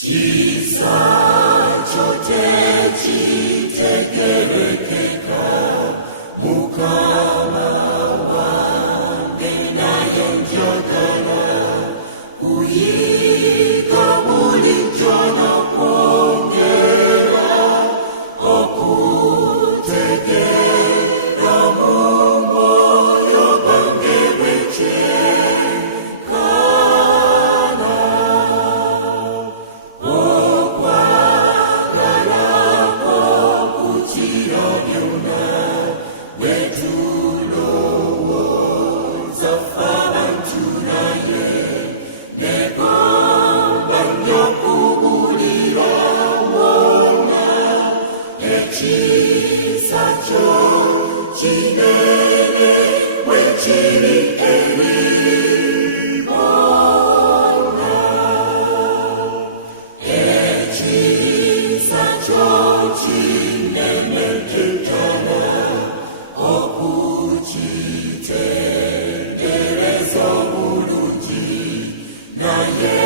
Chisa chote chitegerekeka mukama wange nayo njagala kuyiga bulijjo n'okwongera okutegeera mu mwoyo gwange bwe kyenkana okwagala okukira byonna bwe tulowooza ffe abantu naye negomba nnyo kubulira wonna ekisa kyo kinene bwe kiri eri bonna ekisa kyo kinene tetana okukitegereza obulungi naye